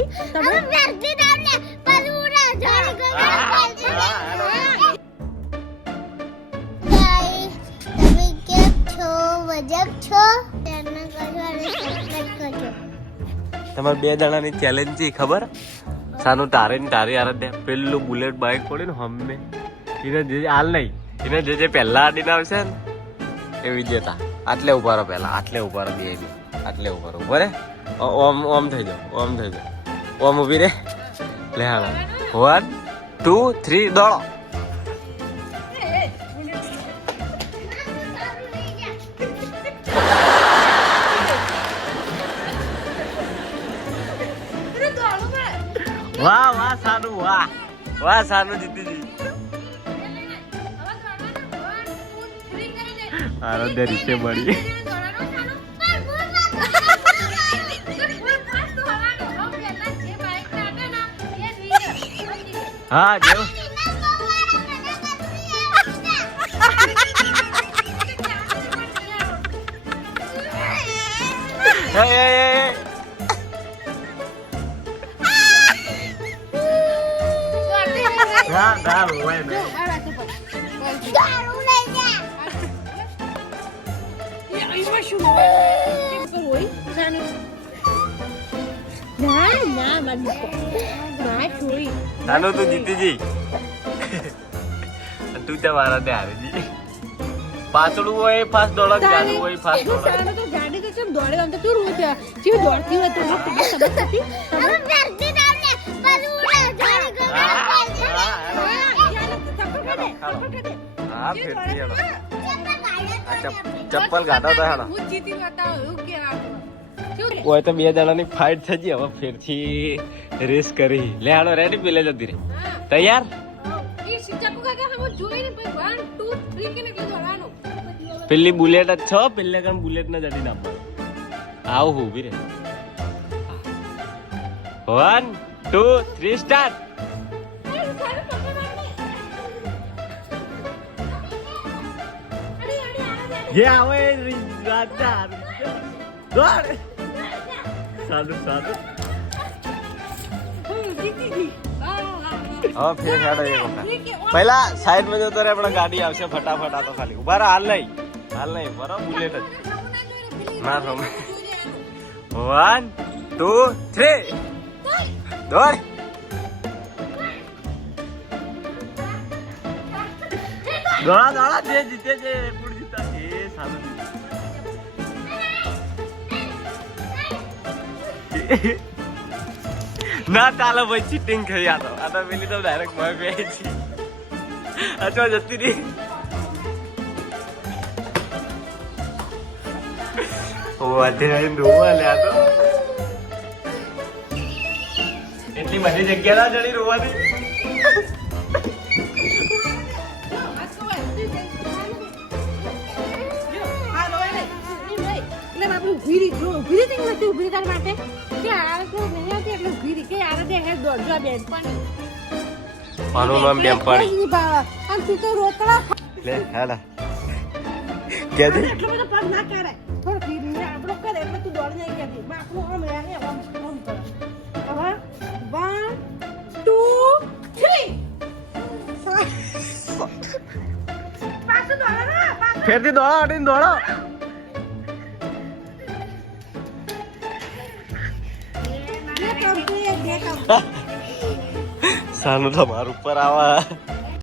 હતી. તમે? તમારે બે દાડાની ચેલેન્જ છે ખબર? સાનું તારે ને તારી યાર પેલું બુલેટ બાઇક પડ્યું ને હમે. એને જે હાલ નહીં. એને જે જે પહેલા આડીને આવશે ને એ વિજેતા આટલે ઊભા રહો પહેલા આટલે ઊભા રહો બે આટલે ઊભા રહો. બરે ઓમ ઓમ થઈ જાઓ ઓમ થઈ જાઓ. ઓમ ઊભી રે લે હાલો વન ટુ થ્રી દોડો વાહ વાહ સાનું વાહ વાહ સાનું જીતીજી આરાધ્ય રીતે મળી હા જો એ, એ, એ, એ. ના ના રોવાય નહીં ના ના મારી ના છોડી નાનું તું જીતીજી. તું તો મારા ને હારી જી. પાતળું હોય ફાસ્ટ દોડક જાડું હોય ફાસ્ટ દોડક સામે તો કેમ દોડે આમ તો કેવું રોજ કેવી દોડતી હોય તો તમને ખબર હતી હા ફેરથી હેડો. ચપ્પલ ગાતો હતા હેડો. હું જીતી બતાવો એવું કેવા હોય તો બે જણાની ફાઇટ ગઈ હવે ફેરથી રેસ કરી. લે હાલો રેડી પેલે જતી રે તૈયાર? પેલી બુલેટ જ છો પેલે કણ બુલેટ ને જડી નાખો આવું હું ઊભી રે વન ટુ થ્રી સ્ટાર્ટ જે આવે રાજા. દોડ સાદું સાદું હવે ફેર હેડો વખત પહેલા સાઈડમાં જતો રે આપણે ગાડી આવશે ફટાફટ આ તો ખાલી. ઊભા હાલ નહીં. હાલ નહીં બરાબર બુલેટ જ. ના તો વન ટુ થ્રી દોડ. દોડા દોડા જે જીતે છે ના, ચાલો ભાઈ ચીટિંગ કરી આ તો. આ તો પેલી તો ડાયરેક્ટ મોય બે છે. અથવા જતી રહી. એટલી બધી જગ્યા ના જડી રોવાની મારું નામ બેમ્પાણી તું તો રોકડા લે હાલા કેદી એટલો બધો પગ ના કરે થોડો ફીરીને આપણો કરે એટલે તું દોડી જાય ક્યાંથી? માં આપણું આમ યાર આમ આમ કરે. હવે વન ટુ થ્રી પાછું દોડો ને પાછું. ફેરથી દોડો અડીને દોડો. સાનું તમારું ઉપર આવા.